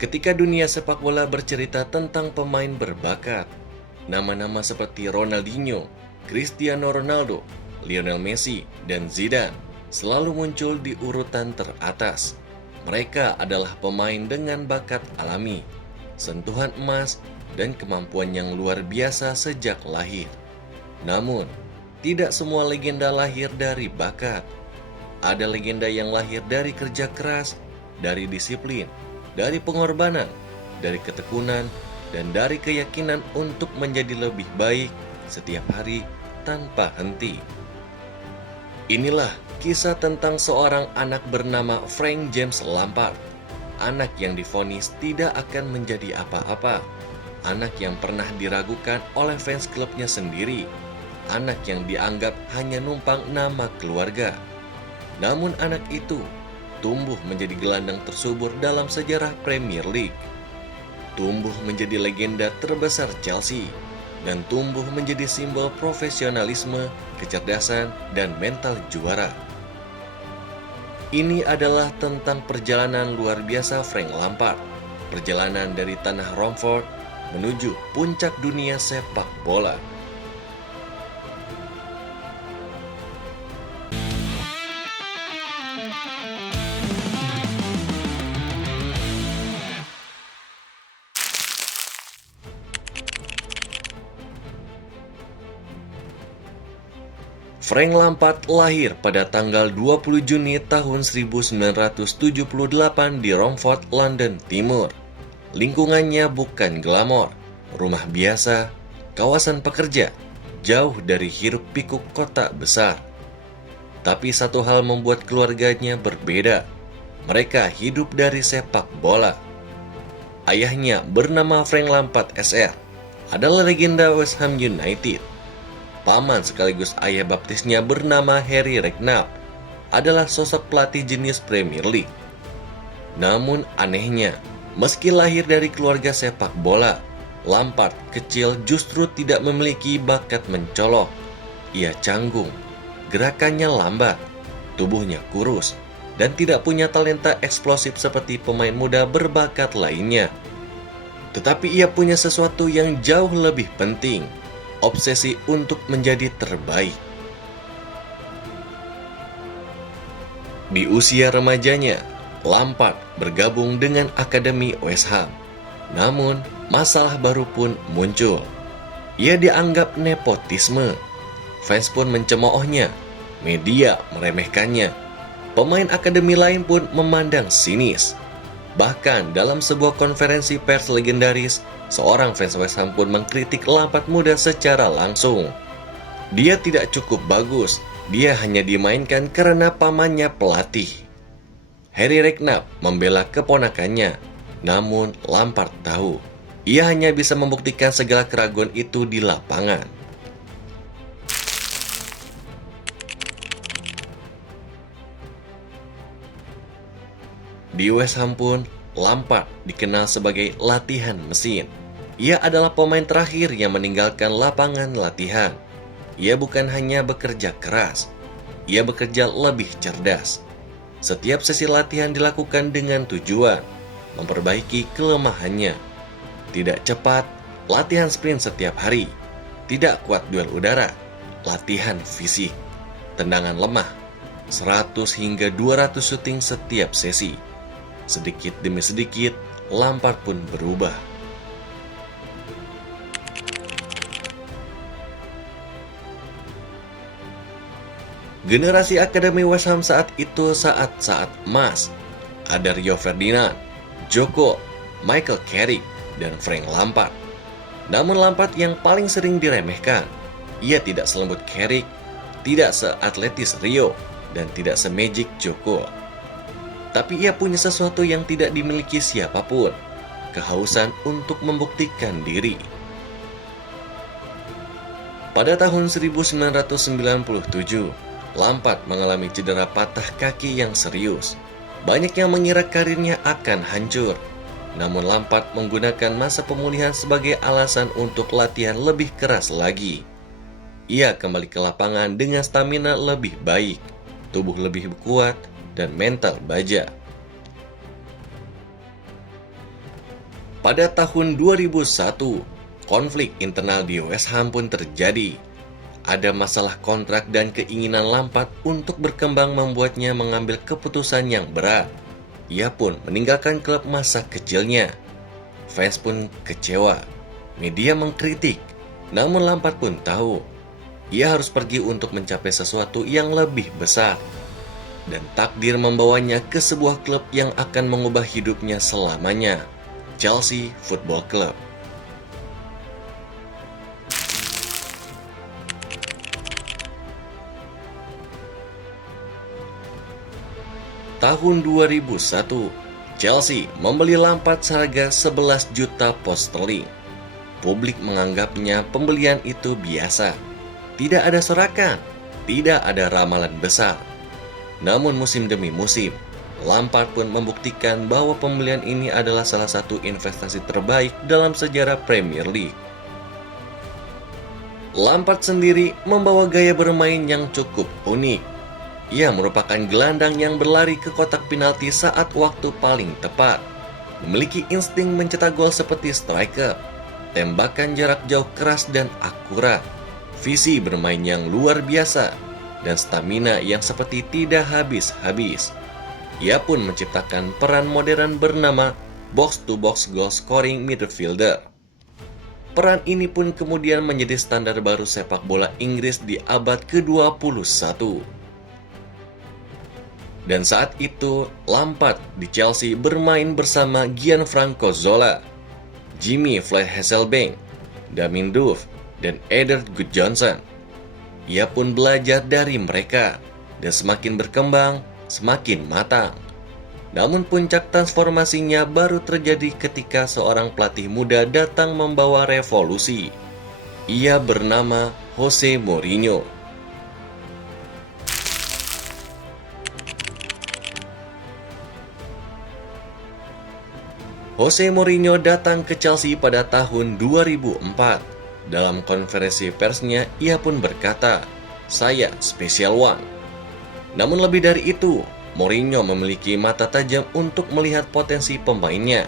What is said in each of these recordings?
Ketika dunia sepak bola bercerita tentang pemain berbakat, nama-nama seperti Ronaldinho, Cristiano Ronaldo, Lionel Messi, dan Zidane selalu muncul di urutan teratas. Mereka adalah pemain dengan bakat alami, sentuhan emas, dan kemampuan yang luar biasa sejak lahir. Namun, tidak semua legenda lahir dari bakat. Ada legenda yang lahir dari kerja keras, dari disiplin, dari pengorbanan, dari ketekunan, dan dari keyakinan untuk menjadi lebih baik setiap hari tanpa henti. Inilah kisah tentang seorang anak bernama Frank James Lampard. Anak yang divonis tidak akan menjadi apa-apa. Anak yang pernah diragukan oleh fans klubnya sendiri. Anak yang dianggap hanya numpang nama keluarga. Namun anak itu tumbuh menjadi gelandang tersubur dalam sejarah Premier League. Tumbuh menjadi legenda terbesar Chelsea. Dan tumbuh menjadi simbol profesionalisme, kecerdasan, dan mental juara. Ini adalah tentang perjalanan luar biasa Frank Lampard. Perjalanan dari tanah Romford menuju puncak dunia sepak bola. Frank Lampard lahir pada tanggal 20 Juni tahun 1978 di Romford, London Timur. Lingkungannya bukan glamor, rumah biasa, kawasan pekerja, jauh dari hiruk-pikuk kota besar. Tapi satu hal membuat keluarganya berbeda. Mereka hidup dari sepak bola. Ayahnya bernama Frank Lampard SR, adalah legenda West Ham United. Paman sekaligus ayah baptisnya bernama Harry Redknapp, adalah sosok pelatih jenius Premier League. Namun anehnya, meski lahir dari keluarga sepak bola, Lampard kecil justru tidak memiliki bakat mencolok. Ia canggung, gerakannya lambat, tubuhnya kurus, dan tidak punya talenta eksplosif seperti pemain muda berbakat lainnya. Tetapi ia punya sesuatu yang jauh lebih penting, obsesi untuk menjadi terbaik. Di usia remajanya, Lampard bergabung dengan Akademi West Ham. Namun, masalah baru pun muncul. Ia dianggap nepotisme. Fans pun mencemoohnya, media meremehkannya. Pemain akademi lain pun memandang sinis. Bahkan dalam sebuah konferensi pers legendaris, seorang fans West Ham pun mengkritik Lampard muda secara langsung. Dia tidak cukup bagus, dia hanya dimainkan karena pamannya pelatih. Harry Redknapp membela keponakannya, namun Lampard tahu, ia hanya bisa membuktikan segala keraguan itu di lapangan. Di West Ham pun, Lampard dikenal sebagai latihan mesin. Ia adalah pemain terakhir yang meninggalkan lapangan latihan. Ia bukan hanya bekerja keras, ia bekerja lebih cerdas. Setiap sesi latihan dilakukan dengan tujuan memperbaiki kelemahannya. Tidak cepat, latihan sprint setiap hari. Tidak kuat duel udara, latihan fisik. Tendangan lemah, 100 hingga 200 syuting setiap sesi. Sedikit demi sedikit, Lampard pun berubah. Generasi Akademi West Ham saat itu saat emas. Ada Rio Ferdinand, Joko, Michael Carrick, dan Frank Lampard. Namun Lampard yang paling sering diremehkan. Ia tidak selembut Carrick, tidak seatletis Rio, dan tidak semagic Joko. Tapi ia punya sesuatu yang tidak dimiliki siapapun, kehausan untuk membuktikan diri. Pada tahun 1997, Lampard mengalami cedera patah kaki yang serius. Banyak yang mengira karirnya akan hancur. Namun Lampard menggunakan masa pemulihan sebagai alasan untuk latihan lebih keras lagi. Ia kembali ke lapangan dengan stamina lebih baik, tubuh lebih kuat, dan mental baja. Pada tahun 2001, konflik internal di West Ham pun terjadi. Ada masalah kontrak dan keinginan Lampard untuk berkembang membuatnya mengambil keputusan yang berat. Ia pun meninggalkan klub masa kecilnya. Fans pun kecewa. Media mengkritik. Namun Lampard pun tahu, ia harus pergi untuk mencapai sesuatu yang lebih besar. Dan takdir membawanya ke sebuah klub yang akan mengubah hidupnya selamanya, Chelsea Football Club. Tahun 2001, Chelsea membeli Lampard seharga 11 juta pound sterling. Publik menganggapnya pembelian itu biasa. Tidak ada sorakan, tidak ada ramalan besar. Namun musim demi musim, Lampard pun membuktikan bahwa pembelian ini adalah salah satu investasi terbaik dalam sejarah Premier League. Lampard sendiri membawa gaya bermain yang cukup unik. Ia merupakan gelandang yang berlari ke kotak penalti saat waktu paling tepat. Memiliki insting mencetak gol seperti striker, tembakan jarak jauh keras dan akurat, visi bermain yang luar biasa, dan stamina yang seperti tidak habis-habis. Ia pun menciptakan peran modern bernama box-to-box goal scoring midfielder. Peran ini pun kemudian menjadi standar baru sepak bola Inggris di abad ke-21. Dan saat itu, Lampard di Chelsea bermain bersama Gianfranco Zola, Jimmy Floyd Hasselbank, Damien Duff, dan Eder Gudjohnsen. Ia pun belajar dari mereka, dan semakin berkembang, semakin matang. Namun puncak transformasinya baru terjadi ketika seorang pelatih muda datang membawa revolusi. Ia bernama Jose Mourinho. Jose Mourinho datang ke Chelsea pada tahun 2004. Dalam konferensi persnya, ia pun berkata, "Saya special one." Namun lebih dari itu, Mourinho memiliki mata tajam untuk melihat potensi pemainnya.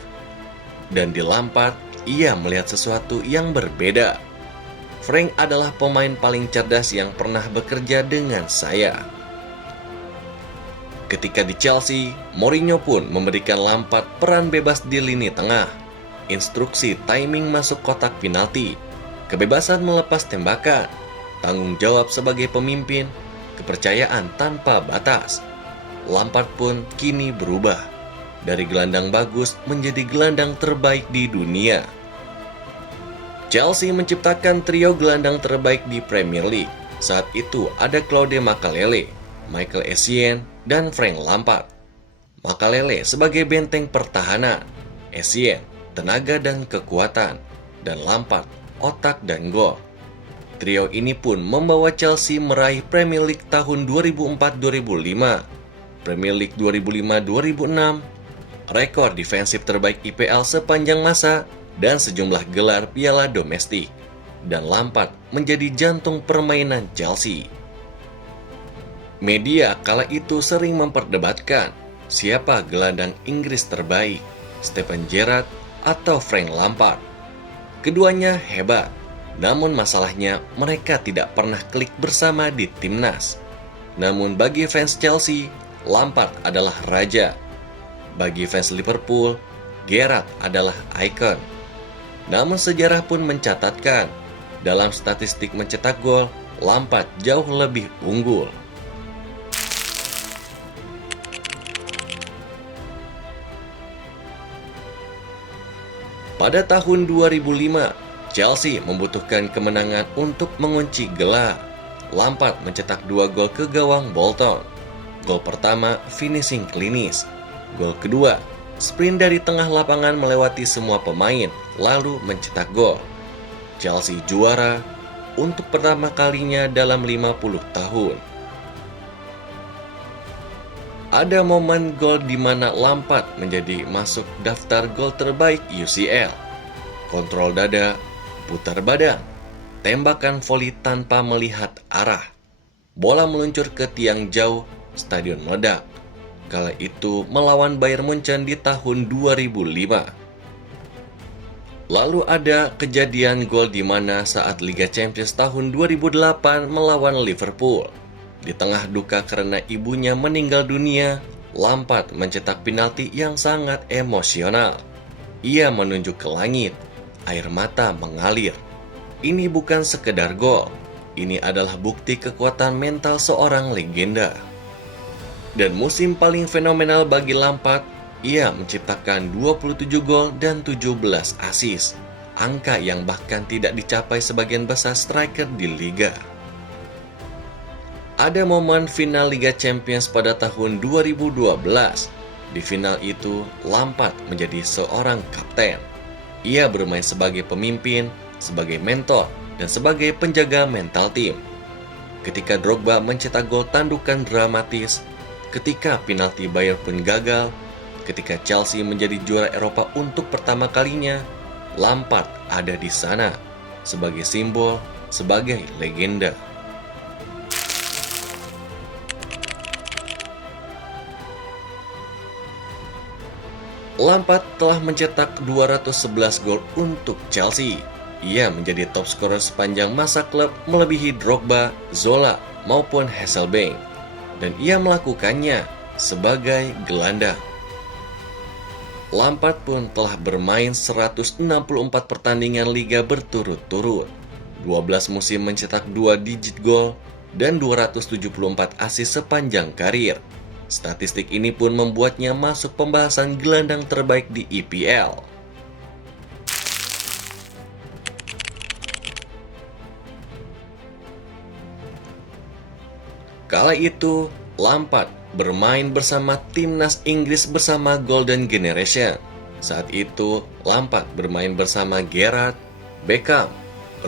Dan di Lampard, ia melihat sesuatu yang berbeda. Frank adalah pemain paling cerdas yang pernah bekerja dengan saya. Ketika di Chelsea, Mourinho pun memberikan Lampard peran bebas di lini tengah, instruksi timing masuk kotak penalti, kebebasan melepas tembakan, tanggung jawab sebagai pemimpin, kepercayaan tanpa batas. Lampard pun kini berubah dari gelandang bagus menjadi gelandang terbaik di dunia. Chelsea menciptakan trio gelandang terbaik di Premier League. Saat itu ada Claude Makelele, Michael Essien, dan Frank Lampard. Makelele sebagai benteng pertahanan, Essien tenaga dan kekuatan, dan Lampard otak dan gol. Trio ini pun membawa Chelsea meraih Premier League tahun 2004-2005, Premier League 2005-2006, rekor defensif terbaik IPL sepanjang masa, dan sejumlah gelar piala domestik. Dan Lampard menjadi jantung permainan Chelsea. Media kala itu sering memperdebatkan siapa gelandang Inggris terbaik, Steven Gerrard atau Frank Lampard. Keduanya hebat, namun masalahnya mereka tidak pernah klik bersama di timnas. Namun bagi fans Chelsea, Lampard adalah raja. Bagi fans Liverpool, Gerrard adalah ikon. Namun sejarah pun mencatatkan, dalam statistik mencetak gol, Lampard jauh lebih unggul. Pada tahun 2005, Chelsea membutuhkan kemenangan untuk mengunci gelar. Lampard mencetak 2 gol ke gawang Bolton. Gol pertama finishing klinis. Gol kedua, sprint dari tengah lapangan melewati semua pemain, lalu mencetak gol. Chelsea juara untuk pertama kalinya dalam 50 tahun. Ada momen gol di mana Lampard menjadi masuk daftar gol terbaik UCL. Kontrol dada, putar badan, tembakan voli tanpa melihat arah. Bola meluncur ke tiang jauh, stadion meledak. Kala itu melawan Bayern Munchen di tahun 2005. Lalu ada kejadian gol di mana saat Liga Champions tahun 2008 melawan Liverpool. Di tengah duka karena ibunya meninggal dunia, Lampard mencetak penalti yang sangat emosional. Ia menunjuk ke langit, air mata mengalir. Ini bukan sekedar gol, ini adalah bukti kekuatan mental seorang legenda. Dan musim paling fenomenal bagi Lampard, ia menciptakan 27 gol dan 17 assist, angka yang bahkan tidak dicapai sebagian besar striker di liga. Ada momen final Liga Champions pada tahun 2012. Di final itu, Lampard menjadi seorang kapten. Ia bermain sebagai pemimpin, sebagai mentor, dan sebagai penjaga mental tim. Ketika Drogba mencetak gol tandukan dramatis, ketika penalti Bayern pun gagal, ketika Chelsea menjadi juara Eropa untuk pertama kalinya, Lampard ada di sana sebagai simbol, sebagai legenda. Lampard telah mencetak 211 gol untuk Chelsea. Ia menjadi top skor sepanjang masa klub melebihi Drogba, Zola, maupun Hasselbank. Dan ia melakukannya sebagai gelandang. Lampard pun telah bermain 164 pertandingan liga berturut-turut, 12 musim mencetak 2 digit gol, dan 274 assist sepanjang karir. Statistik ini pun membuatnya masuk pembahasan gelandang terbaik di EPL. Kala itu, Lampard bermain bersama timnas Inggris bersama Golden Generation. Saat itu, Lampard bermain bersama Gerrard, Beckham,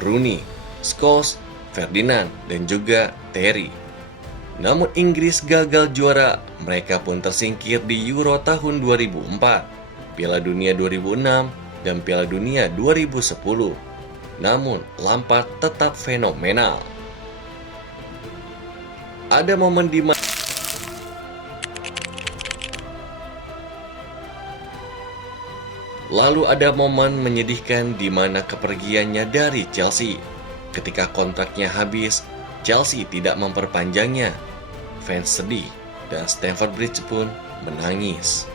Rooney, Scholes, Ferdinand, dan juga Terry. Namun Inggris gagal juara, mereka pun tersingkir di Euro tahun 2004, Piala Dunia 2006, dan Piala Dunia 2010. Namun Lampard tetap fenomenal. Ada momen di mana Lalu ada momen menyedihkan di mana kepergiannya dari Chelsea. Ketika kontraknya habis, Chelsea tidak memperpanjangnya. Fans sedih dan Stamford Bridge pun menangis.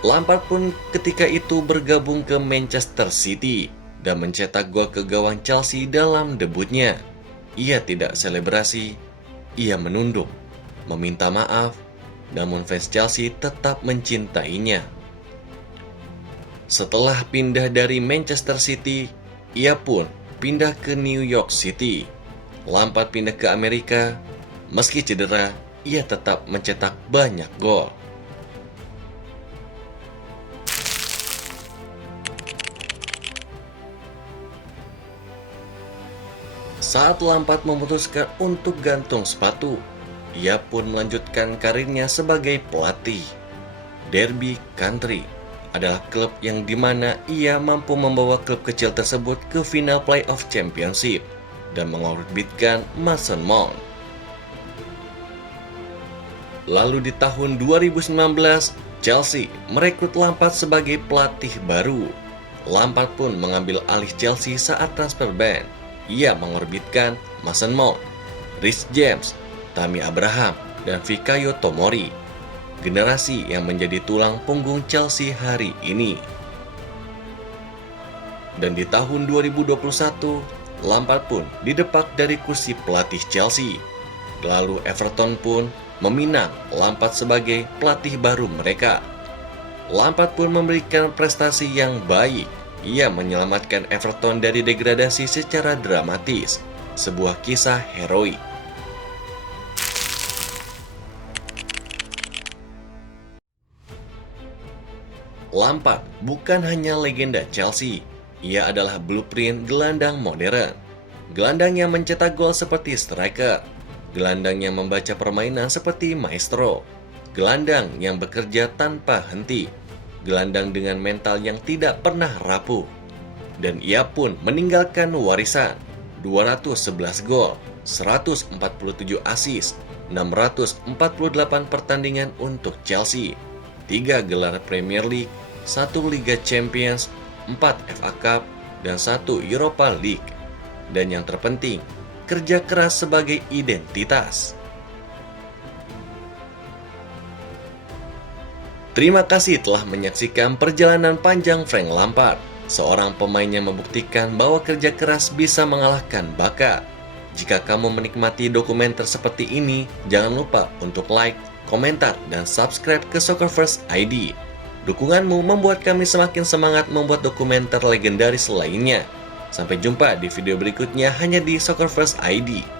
Lampard pun ketika itu bergabung ke Manchester City dan mencetak gol ke gawang Chelsea dalam debutnya. Ia tidak selebrasi, ia menunduk, meminta maaf, namun fans Chelsea tetap mencintainya. Setelah pindah dari Manchester City, ia pun pindah ke New York City. Lampard pindah ke Amerika. Meski cedera, ia tetap mencetak banyak gol. Saat Lampard memutuskan untuk gantung sepatu, ia pun melanjutkan karirnya sebagai pelatih. Derby County adalah klub yang dimana ia mampu membawa klub kecil tersebut ke final playoff championship dan mengorbitkan Mason Mount. Lalu di tahun 2019, Chelsea merekrut Lampard sebagai pelatih baru. Lampard pun mengambil alih Chelsea saat transfer ban. Ia mengorbitkan Mason Mount, Reece James, Tammy Abraham, dan Fikayo Tomori, generasi yang menjadi tulang punggung Chelsea hari ini. Dan di tahun 2021, Lampard pun didepak dari kursi pelatih Chelsea. Lalu Everton pun meminang Lampard sebagai pelatih baru mereka. Lampard pun memberikan prestasi yang baik. Ia menyelamatkan Everton dari degradasi secara dramatis, sebuah kisah heroik. Lampard bukan hanya legenda Chelsea, ia adalah blueprint gelandang modern. Gelandang yang mencetak gol seperti striker, gelandang yang membaca permainan seperti maestro, gelandang yang bekerja tanpa henti, gelandang dengan mental yang tidak pernah rapuh. Dan ia pun meninggalkan warisan 211 gol, 147 assist, 648 pertandingan untuk Chelsea, 3 gelar Premier League, 1 Liga Champions, 4 FA Cup, dan 1 Europa League. Dan yang terpenting, kerja keras sebagai identitas. Terima kasih telah menyaksikan perjalanan panjang Frank Lampard, seorang pemain yang membuktikan bahwa kerja keras bisa mengalahkan bakat. Jika kamu menikmati dokumenter seperti ini, jangan lupa untuk like, komentar, dan subscribe ke Soccer First ID. Dukunganmu membuat kami semakin semangat membuat dokumenter legendaris lainnya. Sampai jumpa di video berikutnya hanya di Soccer First ID.